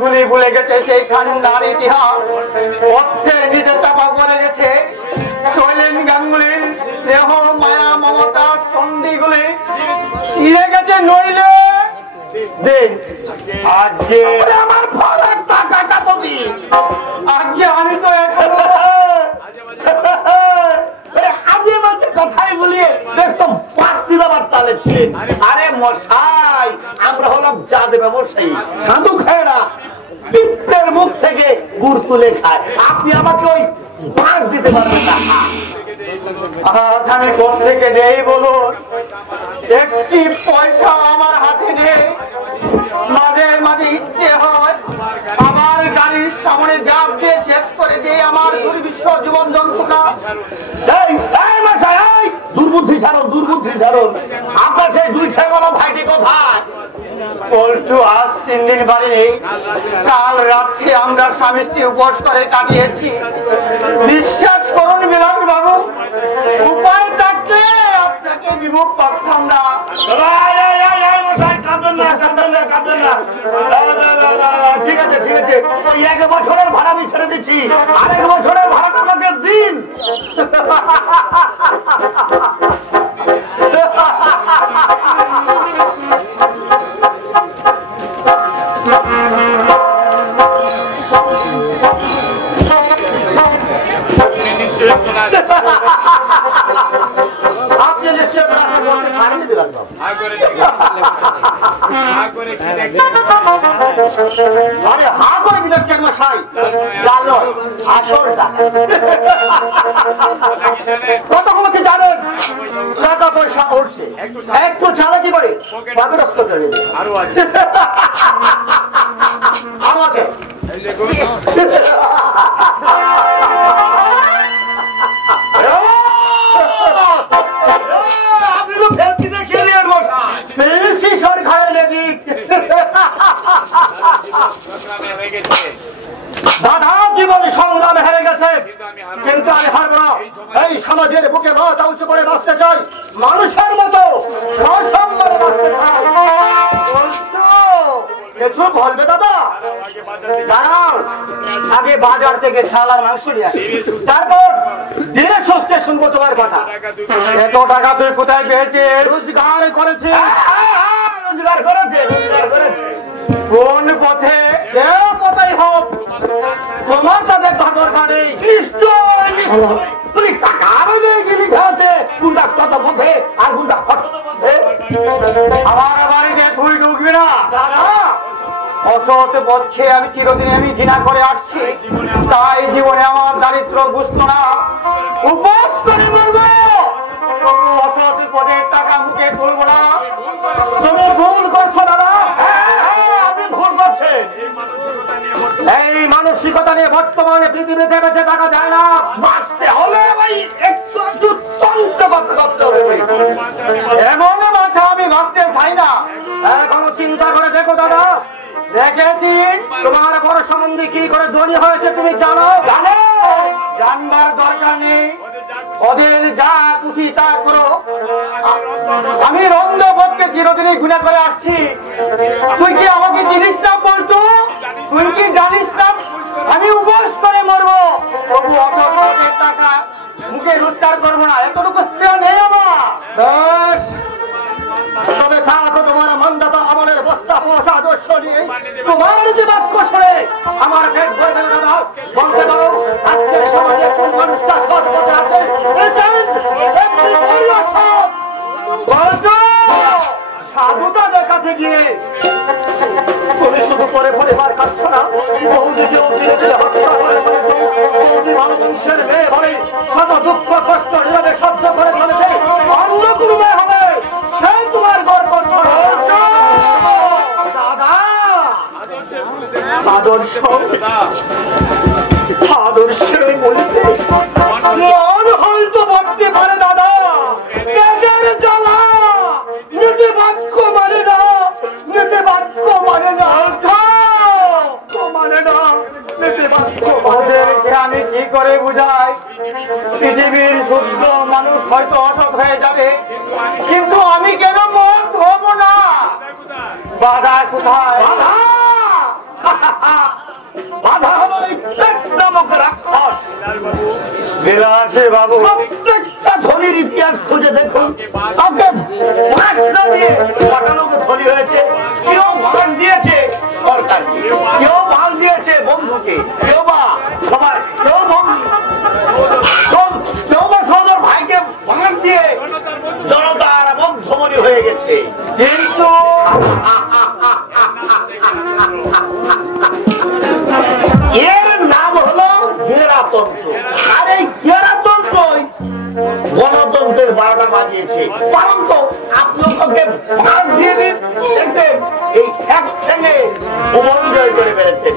গুলি ভুলে গেছে সেই খান্ডার ইতিহাস, অর্থের নিজে চাপা পড়ে গেছে। শৈলেন গাঙ্গুলির দেহ মায়া মমতা সন্ধিগুলি ইয়ে গেছে নইলে দেখ। আজকে আমার ফলের টাকাটা তো দিন, আজকে আমি তো আজে মাঝে কথাই বলিয়ে দেখতো 5 দিন আবার তালে ছিলেন। আরে মশাই, আমরা হলাম জাদে ব্যবসায়ী, সাধু খায় না, পিত্তের মুখ থেকে গুড় তুলে খায়। আপনি আমাকে ওই বাঁশ দিতে পারবেন না। আমি কোন থেকে নেই বলুন, একটি পয়সা আমার হাতে নেই। মাঝে মাঝে ইচ্ছে হয় আমার গাড়ির সামনে জাপ দিয়ে শেষ করে দিয়ে আমার দুর্বিশ্ব জীবন যন্ত্রণা। দুর্বুদ্ধি ছাড়ুন, আপনার সেই 2 ঠেঙ্গলা ভাইটি কোথায়? পল্টু আজ 3 দিন বাড়ি নেই। কাল রাত্রে আমরা স্বামী স্ত্রী উপোস করে কাটিয়েছি। বিশ্বাস করুন বিলাস বাবু, উপায় থাকলে আপনাকে বিমুখ করতাম না। ঠিক আছে, ওই 1 বছরের ভাড়া আমি ছেড়ে দিচ্ছি, আর 1 বছরের ভাড়াটা আমাকে দিন। আপনি নিশ্চয় আরে হা করে দিলেন কেন মশাই? জানো আসলটা কত কি জানেন? টাকা পয়সা উঠছে, একটু জানা কি করে বাজারস্থ চলে যাবে। আরো আছে আপনি তো ফেলকি দেখিয়ে দিলেন মশাই, সরকারের লেজি। দাদা জীবনে সংগ্রামে হেরে গেছে, কিন্তু আমি হারব না। এই সমাজের বুকে মাথা উঁচু করে বাঁচতে চাই, মানুষের মতো সসম্মানে বাঁচতে চাই। কিছু বলবে দাদা? দাঁড়াও, আগে বাজার থেকে ছাল আর মাংস নিয়ে আসি, তারপর ধীরে সুস্থে শুনবো তোমার কথা। এত টাকা তুই কোথায় পেয়েছিস? রোজগার করেছে। কোন পথে? সে পথেই হোক, তোমার তাদের খবর নেই। তুই টাকা গেলি খাওয়াতে, কোনটা কত পথে আর কোনটা কত পথে? আমার বাড়িতে তুই ঢুকবি না দাদা। অসৎ পক্ষে আমি চিরদিন আমি ঘৃণা করে আসছি, তাই জীবনে আমার দারিদ্র বুঝতো না, উপোস করে বলবো। অসৎ পদের টাকা মুখে তুলবো না। তুমি ভুল করছো দাদা। আপনি ভুল করছেন। এই মানসিকতা নিয়ে বর্তমানে পৃথিবীতে বেঁচে থাকা যায় না। বাঁচতে হলে ভাই একটু তন্ত্র বাঁচা করতে হবে। এমন বাঁচা আমি বাঁচতে চাই না। এখনো চিন্তা করে দেখো দাদা। দেখেছি তোমার বড় সম্বন্ধে কি করে ধনী হয়েছে তুমি জানো? জানবার দরকার নেই, ওদের যা খুশি তা করো। আমি রন্ধ পথকে চিরদিনই গুণা করে আসছি। তুই কি আমাকে জিনিস না বলতো? তুই কি জানিস না আমি উপোস করে মরবো? তবু অত টাকা মুখে রোজগার করবো না, এতটুকু স্নেহ নেই আমার। তবে থাকো তোমার মন্দাতা আমলের বস্তা পোষা আদর্শ নিয়ে তোমার নিজে বাক্য শুনে আমার পেট ভরবে না দাদা। বলতে পারো আজকে সমাজে কোন মানুষটা সৎ পথে আছে? বৌদিকে উঠিয়ে দিলে হত্যা করে ফেলেছে। বৌদি মানুষের মেয়ে হয়ে শত দুঃখ কষ্ট এভাবে সহ্য করে ফেলেছে। অন্য কোনো মেয়ে হবে সেই তোমার গর্ব করে। দাদা আদর্শ আদর্শের বলতে মন হয়তো বলতে পারে দাদা, পেটের জ্বালা নিতে বাক্য মানে না, নিতে বাক্য মানে না, মানে না, নিতে বাক্য ওদেরকে আমি কি করে বুঝাই? পৃথিবীর শুদ্ধ মানুষ হয়তো অসৎ হয়ে যাবে, কিন্তু আমি কেন মত হব না? বাধা কোথায়? বাধা বাধা হলো এই পেট নামক রাক্ষস। বিলাসে বাবু, প্রত্যেকটা ধনীর ইতিহাস খুঁজে দেখুন, তাকে মাস না দিয়ে পাঠানোকে ধনী হয়েছে। কেউ মাস দিয়েছে সরকারকে, কেউ মাস দিয়েছে বন্ধুকে, কেউ বা সবাই, কেউ বা সদর ভাইকে মাস দিয়ে জনতার মধ্যমণি হয়ে গেছে। কিন্তু এর নাম হলো গেরাতন্ত্র। আর এই গেরাতন্ত্রই গণতন্ত্রের 12টা বাজিয়েছে। কারণ তো আপনি ওকে ভাগ দিয়ে দিন, দেখবেন এই এক ঠেঙে ভুবন জয় করে বেড়েছেন।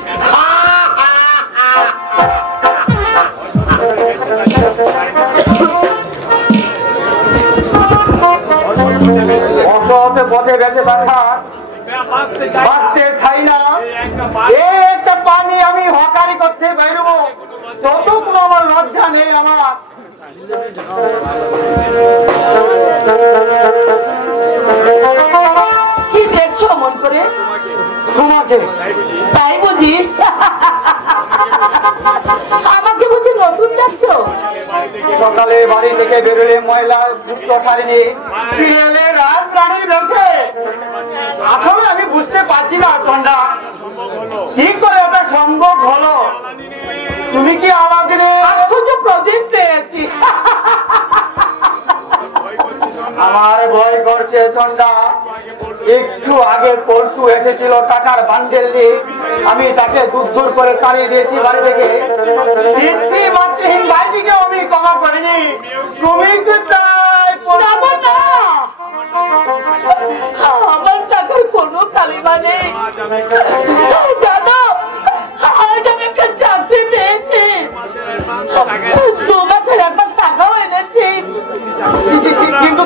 অসৎ পথে বেঁচে থাকা বাঁচতে চাই না। এই একটা পানি আমি হকারি করতে বেরোবো, যতক্ষণ আমার লজ্জা নেই আমার। কি দেখছো মন করে? তোমাকে তাই বুঝি? আমাকে বুঝি নতুন দেখছো? সকালে বাড়ি থেকে বেরোলে ময়লা যুক্ত শাড়ি নিয়ে ফিরে এলে রাজরানীর বেশে। আসলে আমি বুঝতে পারছি না চন্ডা, কি করে ওটা সম্ভব হলো? তুমি কি আলাদিনে আশ্চর্য প্রদীপ পেয়েছি। আমার ভয় করছে চন্ডা। একটু আগে পল্টু এসেছিল টাকার বান্ডেল নিয়ে, আমি তাকে দূর করে তাড়িয়ে দিয়েছি বাড়ি থেকে। পিতৃমাতৃহীন ভাইটিকে আমি ক্ষমা করিনি। তুমি কি তাই? যাবো না, আমার টাকার কোনো কালিমা নেই। জানো, আজ আমি একটা চাকরি পেয়েছি, 2 মাসের একবার টাকাও এনেছি। কিন্তু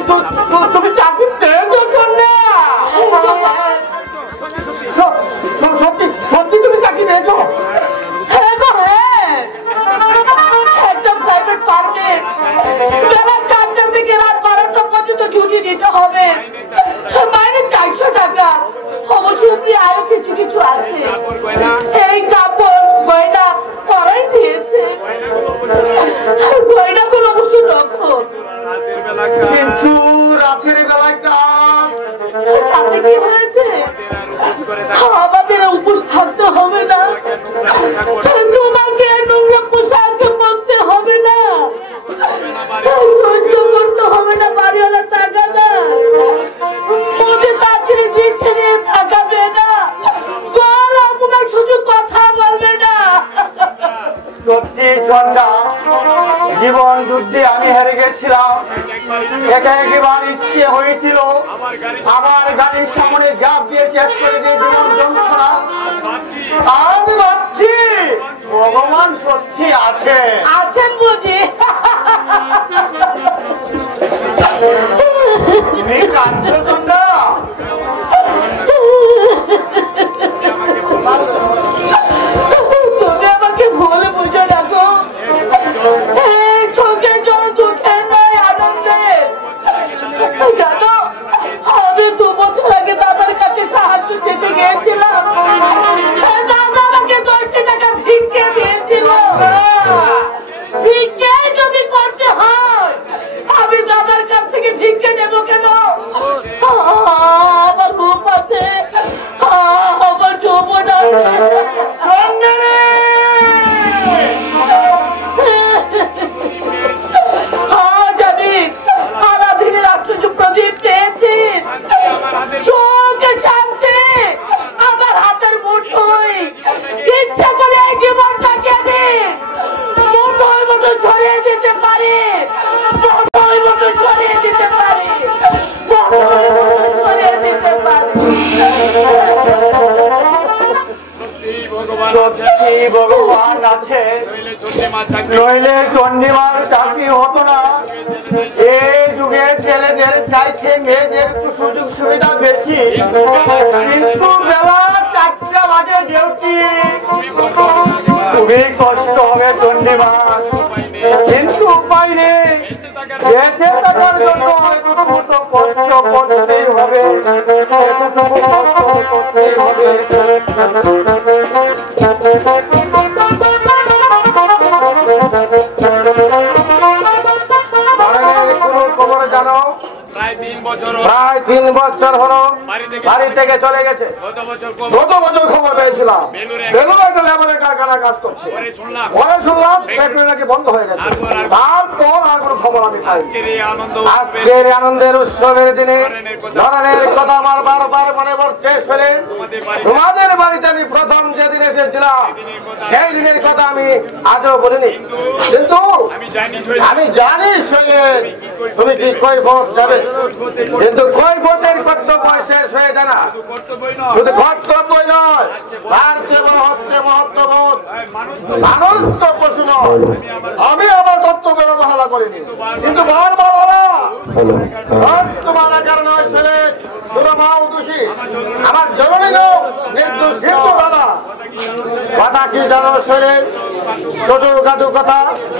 তুমি চাকরি পেয়েছো চন্ডা? সত্যি সত্যি তুমি চাকরি পেয়েছো? হ্যাঁ গো, হ্যাঁ, একটা প্রাইভেট ফার্মে বেলা 4টা থেকে রাত 12টা পর্যন্ত ডিউটি দিতে হবে। মাইনে 400 টাকা। অবশ্যই আরো কিছু কিছু আছে। এই কাপড় গয়না পরাই দিয়েছে। গয়নাগুলো অবশ্য রক্ষো। কিন্তু রাতের বেলায় কাজ। তাতে কি হয়েছে? আমাদের উপোস থাকতে হবে না, তোমাকে নোংরা পোশাক পরতে হবে না, সহ্য করতে হবে না বাড়িওয়ালা টাকা না, মধ্যে তাড়াতাড়ি বৃষ্টি নিয়ে থাকাবে না, গল আপনার শুধু কথা বলবে না। সত্যি চন্ডা, জীবন যুদ্ধে আমি হেরে গেছিলাম। একবার ইচ্ছে হয়েছিল আমার গাড়ির সামনে ঝাঁপ দিয়ে শেষ করে দিয়ে জীবন যন্ত্রণা। আজ ভাবছি ভগবান সত্যি আছে। আছেন বুঝি? তুমি কাঁদছো চন্ডা? তুমি আমাকে ভুল বুঝে রাখো। চোখে জল চোখে নয় আনন্দে। জানো, আমি 2 বছর আগে দাদার কাছে সাহায্য চেতে গিয়েছিলাম। দাদা আমাকে 10 টাকা ভিক্ষে দিয়েছিল। ভিক্ষে যদি করতে হয়, আমি দাদার কাছ থেকে ভিক্ষে নেবো কেন? আমার রূপ আছে, আমার যৌবন আছে। আজ আমি আরাধনের আশ্চর্য প্রদীপ পেয়েছি। সুখ শান্তি আমার হাতের মুঠোয়। ইচ্ছা সত্যি ভগবান আছে, নইলে চন্ডিমার চাকরি হতো না। এই যুগে ছেলেদের চাইছে মেয়েদের সুযোগ সুবিধা বেশি, কিন্তু বেলা 4টা বাজে ডিউটি, খুবই কষ্ট হবে চন্ডিমার, কিন্তু উপায় নেই। বেঁচে থাকার জন্য এতটুকু তো কষ্ট করতেই হবে, এতটুকু কষ্ট করতেই হবে। খবর জানো? প্রায় 3 বছর হলো বাড়ি থেকে চলে গেছে। গত বছর খবর পেয়েছিলাম বেলুর একটা লেবারের কারখানা কাজ করছে, পরে শুনলাম ফ্যাক্টরি নাকি বন্ধ হয়ে গেছে। তারপর আর কোনো খবর আমি পাই। আজকের আনন্দের উৎসবের দিনে ধরনের কথা আমার বারবার মনে পড়ছে। শুনে তোমাদের বাড়িতে আমি প্রথম যেদিন এসেছিলাম সেই দিনের কথা আমি আজও বলিনি, কিন্তু আমি জানি শুনে তুমি কি কৈফত যাবে, কিন্তু কৈফতের কর্তব্য শেষ হয়ে যায় না। শুধু কর্তব্যই নয়, তার চেয়ে বড় হচ্ছে মহত্ববোধ। মানুষ তো পশু নয়। আমি আমার কর্তব্যের অবহেলা করিনি, কিন্তু তোমার কারণে ছেলে সুরমাও দোষী, আমার জননী নির্দোষ। কিন্তু দাদা কথা কি জানো? ছেলে ছোটখাটো কথা,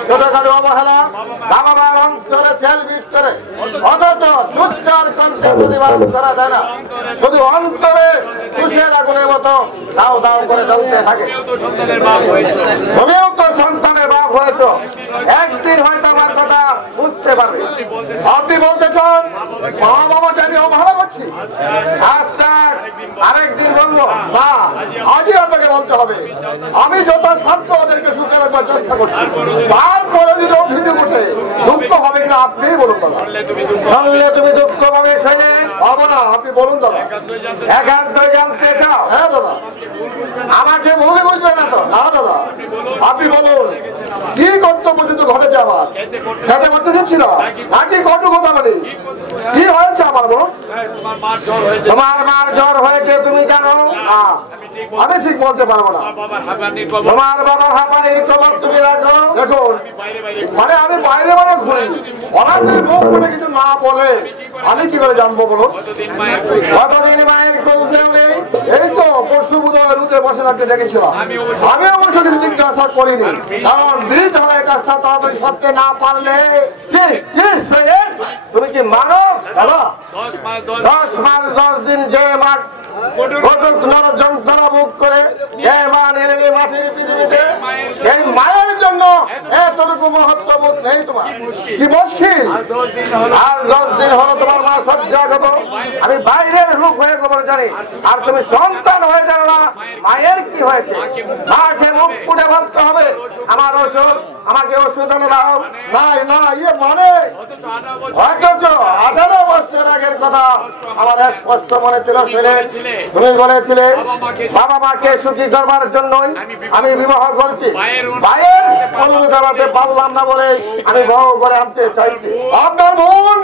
ছোটখাটো অবহেলা বাবা মার অন্তরে ছেল বিষ করে, অথচ সুচ্চার কণ্ঠে প্রতিবাদ করা যায় না। শুধু অন্তরে তুষের আগুনের মতো দাও দাও করে জ্বলতে থাকে। তুমিও তো সন্তানের বাপ হয়েছো, একদিন হয়তো আমার কথা বুঝতে পারবে। আপনি বলতে চান মা বাবাকে আমি অবহেলা করছি? আরেকদিন বলবো না, আজই আপনাকে বলতে হবে। আমি যথাসাধ্য ওদেরকে সুখে রাখবার চেষ্টা করছি। তারপরে যদি অভিযোগ ওঠে দুঃখ হবে কিনা আপনি বলুন দাদা। শুনলে তুমি দুঃখ পাবে শুনে পাবো না, আপনি বলুন দাদা। একান্তই জানতে চাও? হ্যাঁ দাদা। আমাকে ভুলে বুঝবে না তো? না দাদা, আপনি বলুন কি কর্তব্য কিন্তু ঘটেছে আমার? খেতে করতে দিচ্ছি না নাকি কত কথা বলি? কি হয়েছে আমার বলুন? তোমার মার জ্বর হয়েছে তুমি জানো? আমি ঠিক বলতে পারবো না। তোমার বাবার হাঁপানির খবর তুমি রাখো। দেখুন, মানে আমি বাইরে বাইরে ঘুরি, অনাথের মুখ করে কিছু না বলে আমি কি করে জানবো বলুন? কতদিন মায়ের কোলেও নেই? এই তো পরশু বুধবার রুদে বসে থাকতে দেখেছিলাম। আমি অবশ্য কিছু জিজ্ঞাসা করিনি, কারণ দিন হলে কাজটা তাড়াতাড়ি সারতে না পারলে। তুমি কি মানুষ? 10 মাস 10 দিন যে মাঠ যন্ত্রণা ভোগ করে মাটির পৃথিবীতে, সেই মায়ের জন্য এতটুকু মহত্ববোধ নেই তোমার? কি মুশকিল! আর 10 দিন হলো তোমার মা সজ্জা করবো। আমি বাইরের লোক হয়ে খবর জানি, আর তুমি সন্তান হয়ে জানো না মায়ের কি হয়েছে। মাকে মুখ পুড়ে ভাবতে হবে আমার ওষুধ, আমাকে ওষুধ এনে দাও। নাই না, ইয়ে মানে অথচ 18 বছর আগের কথা আমার স্পষ্ট মনে ছিল। তুমি বলেছিলে বাবা মাকে সুখী করবার জন্যই আমি বিবাহ করছি। ভাইয়ের অনুরোধ জানাতে পারলাম না বলে আমি বউ করে আনতে চাইছি। আপনার বোন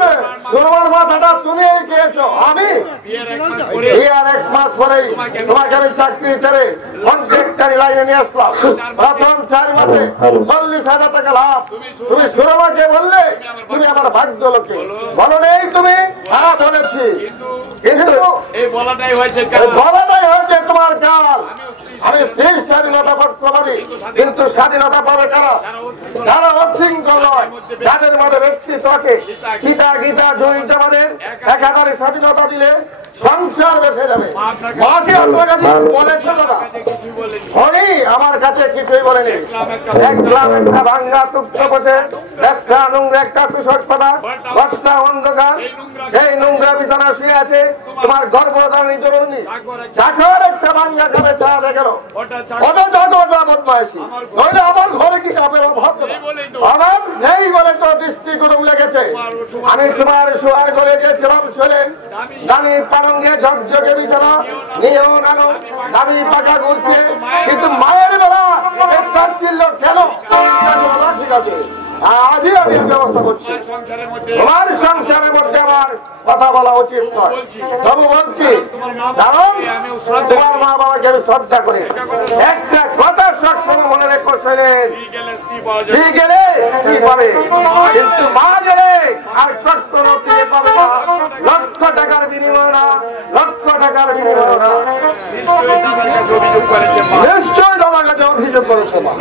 সুরমার মাথাটা তুমি খেয়েছো। আমি বিয়ের 1 মাস পরেই তোমাকে আমি চাকরি ছেড়ে কন্ট্রাক্টরি লাইনে নিয়ে আসলাম। প্রথম 4 মাসে 40,000 টাকা লাভ। তুমি সুরমাকে বললে তুমি আমার ভাগ্য লোকে বলো নেই? তুমি হ্যাঁ বলেছি, কিন্তু এই বলাটাই হয়েছে তোমার কাল। আমি ফির স্বাধীনতা পক্ষপাতী, কিন্তু স্বাধীনতা পাবে কারা? যারা অশৃঙ্খল নয়, যাদের মধ্যে ব্যক্তিত্ব থাকে। সীতা গীতা জয়িত আমাদের একাধারে স্বাধীনতা দিলে সংসার বেঁচে যাবে। মাকে আপনার কাছে বলেছে দাদা? উনি আমার কাছে কিছুই বলেনি। দেখলাম একটা ভাঙ্গা তুচ্ছ বসে, একটা নোংরা একটা কুশক পাতা, ঘরটা অন্ধকার, সেই নোংরা বিছানা শুয়ে আছে তোমার গর্ভধারণী জরুরি। চাকর একটা ভাঙ্গা খাবে চা দেখে ওটা চাকরটা বদমাইশি, নইলে আমার ঘরে কি কাপের অভাব নেই বলে তো দৃষ্টি করে লেগেছে। আমি তোমার শোয়ার ঘরে গিয়েছিলাম, শোলেন দামি পালঙ্গে ঝকঝকে বিছানা নিয়েও নানো, দামি পাখা ঘুরছে, কিন্তু মায়ের বেলা ছিল কেন? ঠিক আছে, আজই আমি ব্যবস্থা করছি। তোমার সংসারের মধ্যে আমার কথা বলা উচিত নয়, তবু বলছি, কারণ তোমার মা বাবাকে আমি শ্রদ্ধা করি। একটা ছেলের স্ত্রী গেলে কি পাবে, কিন্তু মা গেলে আর কখনো ফিরে পাবে না। লক্ষ টাকার বিনিময় না, লক্ষ টাকার বিনিময় না। নিশ্চয় দাদার কাছে অভিযোগ করেছে মা।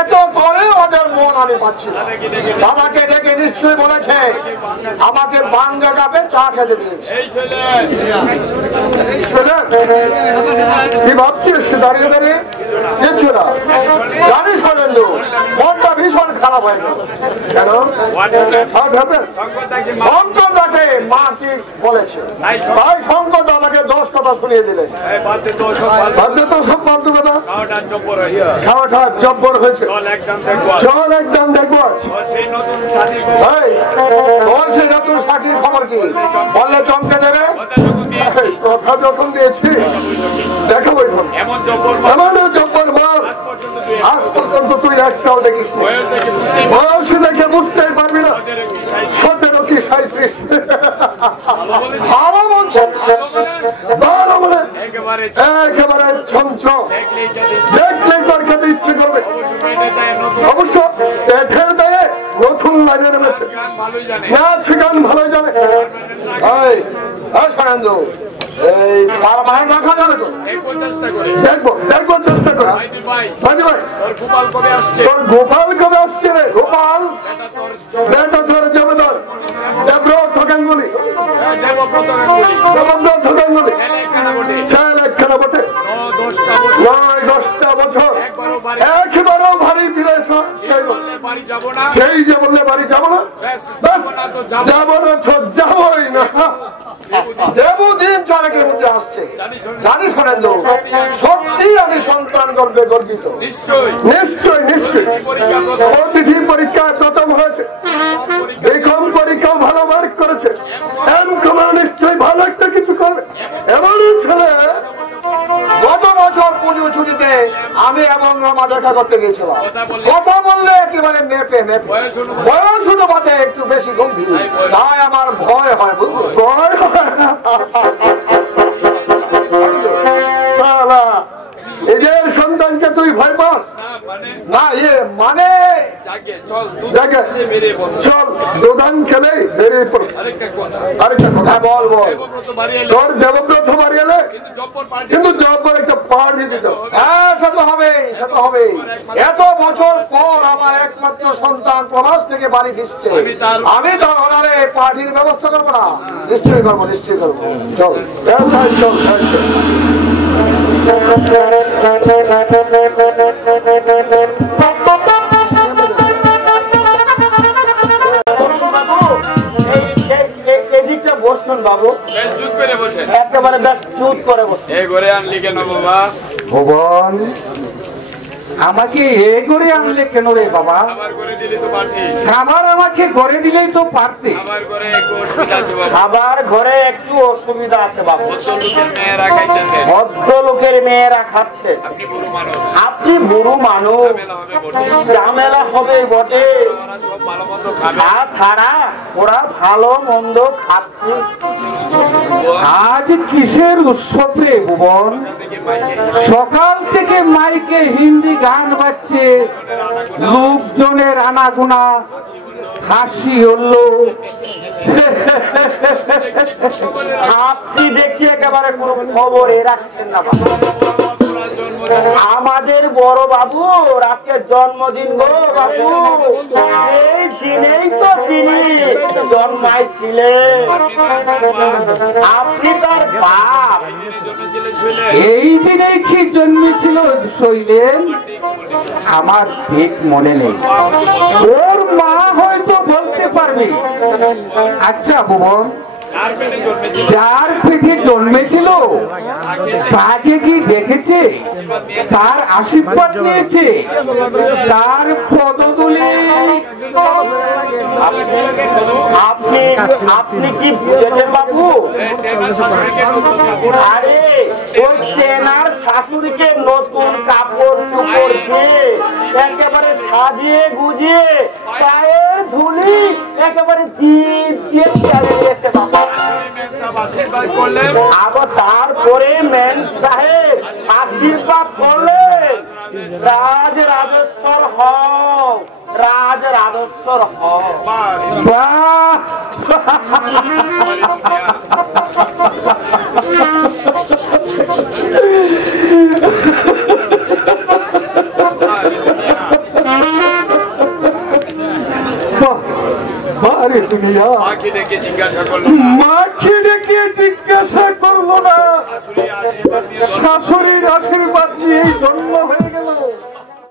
এত করে ওদের মন আমি পাচ্ছি না। দাদাকে ডেকে নিশ্চয়ই বলেছে আমাকে বাঙ্গা কাপে চা খেতে দিয়েছে। কি ভাবছিস দাঁড়িয়ে দাঁড়িয়ে? কিচ্ছু না। জানিস বলেন্দু মনটা ভীষণ খারাপ হয়ে গেল। কেন? শঙ্কর দাকে মা কি বলেছে, তাই শঙ্কর আমাকে 10 কথা শুনিয়ে দিলেন। তো সব ফালতু কথা, খাওয়াটা জব্বর হয়েছে। চল একদম দেখবো তোর সেই নতুন সাথীর খবর কি, বললে চমকে দেবে। কথা যখন দিয়েছি দেখাবো এমন জব্বর বল, আজ পর্যন্ত তুই একটাও দেখিস বয়সে দেখে বুঝতেই পারবি না 17 কি 37। ভালো বলছে, ভালো বলে একেবারে ছমছম, দেখলে তোর খেতে ইচ্ছে করবে। অবশ্য পেটের দেয় নতুন লাইনে নেমেছে, নাচ গান ভালোই জানে। সানন্দু এই মায়ের রাখা যাবে তো? দেখবো চেষ্টা করে। তোর গোপাল কবে আসছে রে? গোপাল বেটা তোর জমিদার দেবব্রত গাঙ্গুলি, ছেলে একখানা বটে, 9-10টা বছর একবারও ভারী ফিরেছ। সেই যে বললে বাড়ি যাবো না, যাবো না তো যাবোই না। দেবদিন চালকের মধ্যে আসছে, জানি শোনেন সত্যি আমি সন্তান গর্বে গর্বিত। নিশ্চয় নিশ্চয় নিশ্চয়। অতিথি পরীক্ষায় প্রথম হয়েছে, বিকম পরীক্ষাও ভালো মার্ক করেছে। নিশ্চয়ই ভালো একটা কিছু করবে। এমনই ছেলে গত বছর পুজো ছুটিতে আমি এবং রমা দেখা করতে গিয়েছিলাম। কথা বললে একেবারে মেপে মেপে, বয়স অনুপাতে একটু বেশি গম্ভীর, তাই আমার ভয় হয়। বুঝলি, ভয় হয়। নিজের সন্তানকে তুই ভয় পাস না? মানে চল দোকান খেলে বেরিয়ে পড়। আরেকটা কথা বল, তোর দেবব্রত বাড়ি এলে কিন্তু জব্বর একটা পার্টি দিত। হ্যাঁ সে তো হবেই, সে তো হবেই। এত বছর পর আমার একমাত্র সন্তান প্রবাস থেকে বাড়ি ফিরছে, আমি তার অনারে পার্টির ব্যবস্থা করবো না? নিশ্চয়ই করবো, নিশ্চয়ই করবো। চল চল এদিকটা বসুন বাবু, একেবারে বেশ চুপ করে বসুন। এই ঘরে আনলি কেন বাবা? ভুবন আমাকে এ করে আনলে কেন রে বাবা? খাবার আমাকে ঘরে দিলেই তো পারতে। খাবার ঘরে একটু অসুবিধা আছে বাবু। ভদ্রলোকের মেয়েরা খাচ্ছে, আপনি বুড়ো মানুষ, ঝামেলা হবে বটে। ছাড়া ওরা ভালো মন্দ খাচ্ছে। আজ কিসের উৎসব রে ভুবন? সকাল থেকে মাইকে হিন্দি গান বাজছে, লোকজনের আনাগোনা, হাসি হলো। আপনি দেখছি একেবারে কোনো খবরে রাখছেন না বাবু। আমাদের বড় বাবুর আজকে জন্মদিন গো বাবু। এই দিনেই তো তিনি জন্মাইছিলেন, আপনি তার বাপ। এই দিনেই কি জন্মেছিল শৈলেন? আমার ঠিক মনে নেই, ওর মা হয়তো বলতে পারবে। আচ্ছা ভুবন, যার পেটে জন্মেছিল তাকে কি দেখেছে? তার আশীর্বাদ নিয়েছে? তার পদধূলি আপনি কি বুঝেছেন বাবু? আরে ওই চেনার শাশুড়িকে নতুন কাপড় চোপড় দিয়ে একেবারে সাজিয়ে গুজিয়ে পায়ের ধুলি একেবারে দিয়ে দিয়েছে বাবা। আবার তারপরে মেন সাহেব আশীর্বাদ করলেন রাজ রাজেশ্বর হও, রাজ রাজেশ্বর হও। বাহ! আরে দুনিয়া মাকে ডেকে জিজ্ঞাসা করলো, মাকে ডেকে জিজ্ঞাসা করবো না, শাশুড়ির আশীর্বাদ নিয়েই জন্ম হয়ে